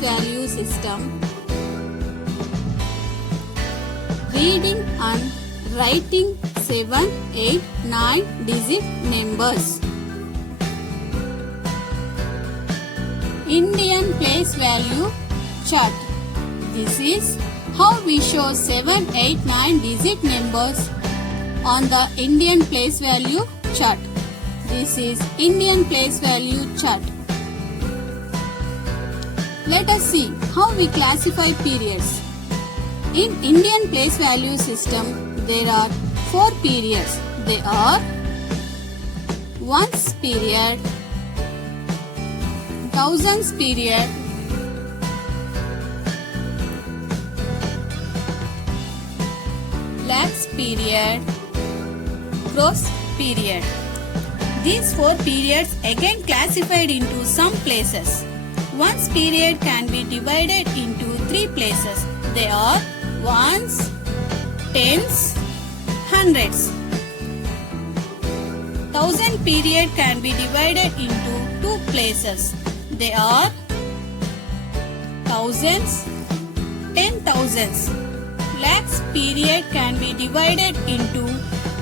value system, reading and writing 7, 8, 9 digit numbers. Indian place value chart. This is how we show 7, 8, 9 digit numbers on the Indian place value chart. This is Indian place value chart. Let us see how we classify periods. In Indian place value system, there are 4 periods. They are ones period, thousands period, lakhs period, crores period. These 4 periods again classified into some places. Ones period can be divided into 3 places. They are ones, tens, hundreds. Thousand period can be divided into 2 places. They are thousands, 10,000s. Lakhs period can be divided into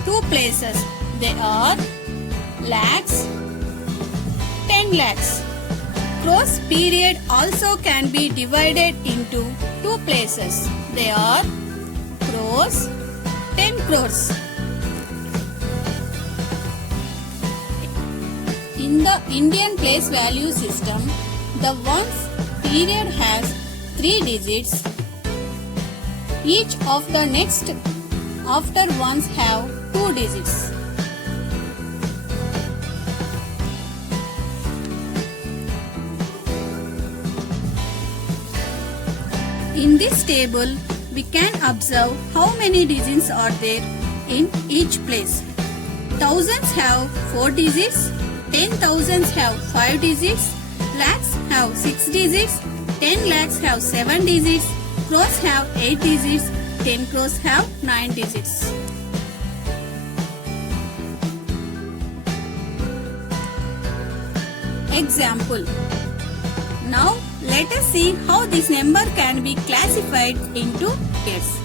2 places. They are lakhs, 10 lakhs. Crores period also can be divided into 2 places. They are crores, 10 crores. In the Indian place value system, the ones period has 3 digits. Each of the next after ones have 2 digits. In this table, we can observe how many digits are there in each place. Thousands have 4 digits, 10,000s have 5 digits, lakhs have 6 digits, 10 lakhs have 7 digits, crores have 8 digits, 10 crores have 9 digits. Example. Now let us see how this number can be classified into pairs.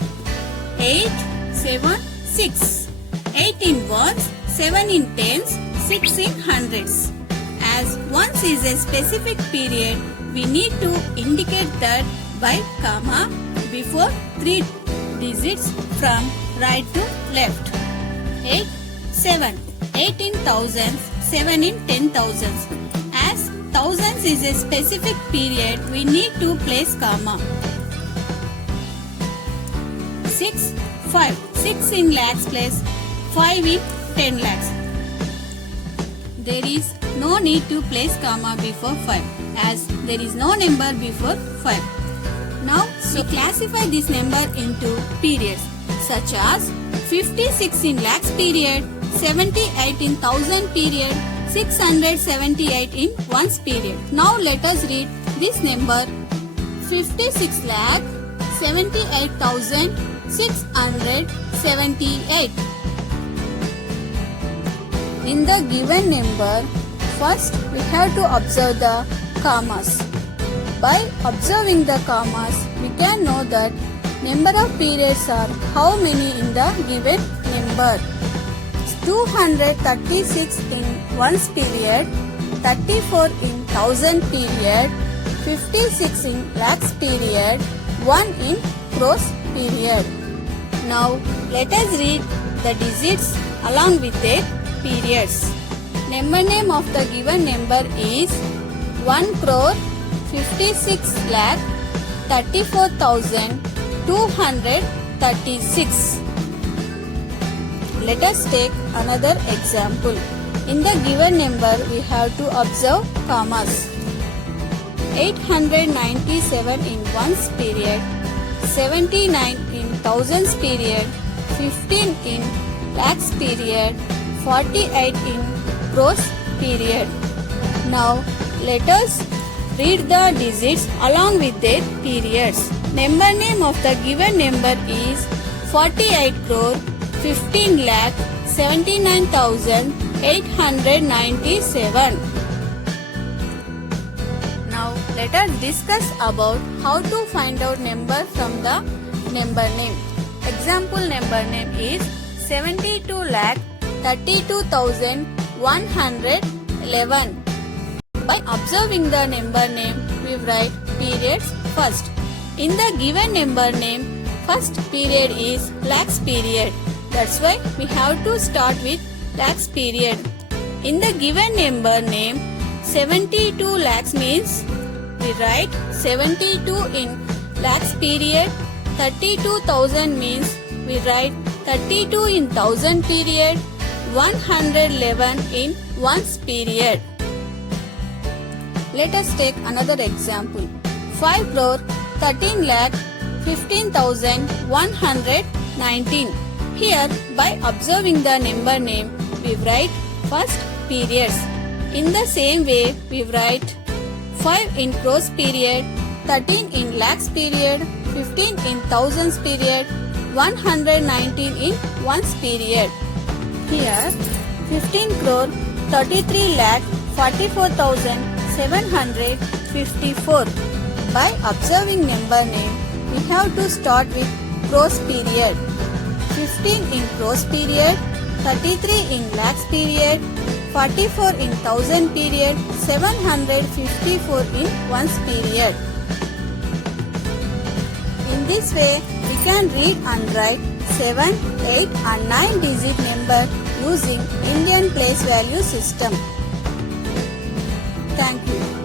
8, 7, 6. 8 in ones, 7 in tens, 6 in hundreds. As ones is a specific period, we need to indicate that by comma before 3 digits from right to left. 8, 7. 8 in thousands, 7 in 10,000s. As thousands is a specific period, we need to place comma. 6, 5. 6 in lakhs place 5 in 10 lakhs. There is no need to place comma before 5 as there is no number before 5. Now we classify this number into periods such as 56 in lakhs period, 78 in thousand period, 678 in ones period. Now let us read this number 56 lakh 78,678. In the given number, first we have to observe the commas. By observing the commas, we can know that number of periods are how many in the given number. 236 in ones period, 34 in thousand period, 56 in lakhs period, 1 in crores period. Now let us read the digits along with their periods. Number name of the given number is 1 crore 56 lakh 34,236. Let us take another example. In the given number, we have to observe commas. 897 in ones period, 79 in thousands period, 15 in lakhs period, 48 in crores period. Now let us read the digits along with their periods. Number name of the given number is 48 crore 15 lakh 79,897. Now let us discuss about how to find out number from the number name. Example number name is 72,32,111. By observing the number name, we write periods first. In the given number name, first period is lakhs period. That's why we have to start with lakhs period. In the given number name, 72 lakhs means we write 72 in lakhs period. 32,000 means we write 32 in thousand period. 111 in ones period. Let us take another example. 5 crore 13 lakh 15,119. Here, by observing the number name, we write first periods. In the same way, we write 5 in crores period, 13 in lakhs period, 15 in thousands period, 119 in ones period. Here, 15 crore 33 lakh 44,754. By observing number name, we have to start with crores period. 15 in crores period, 33 in lakhs period, 44 in thousand period, 754 in ones period. In this way, we can read and write 7, 8 and 9 digit number using Indian place value system. Thank you.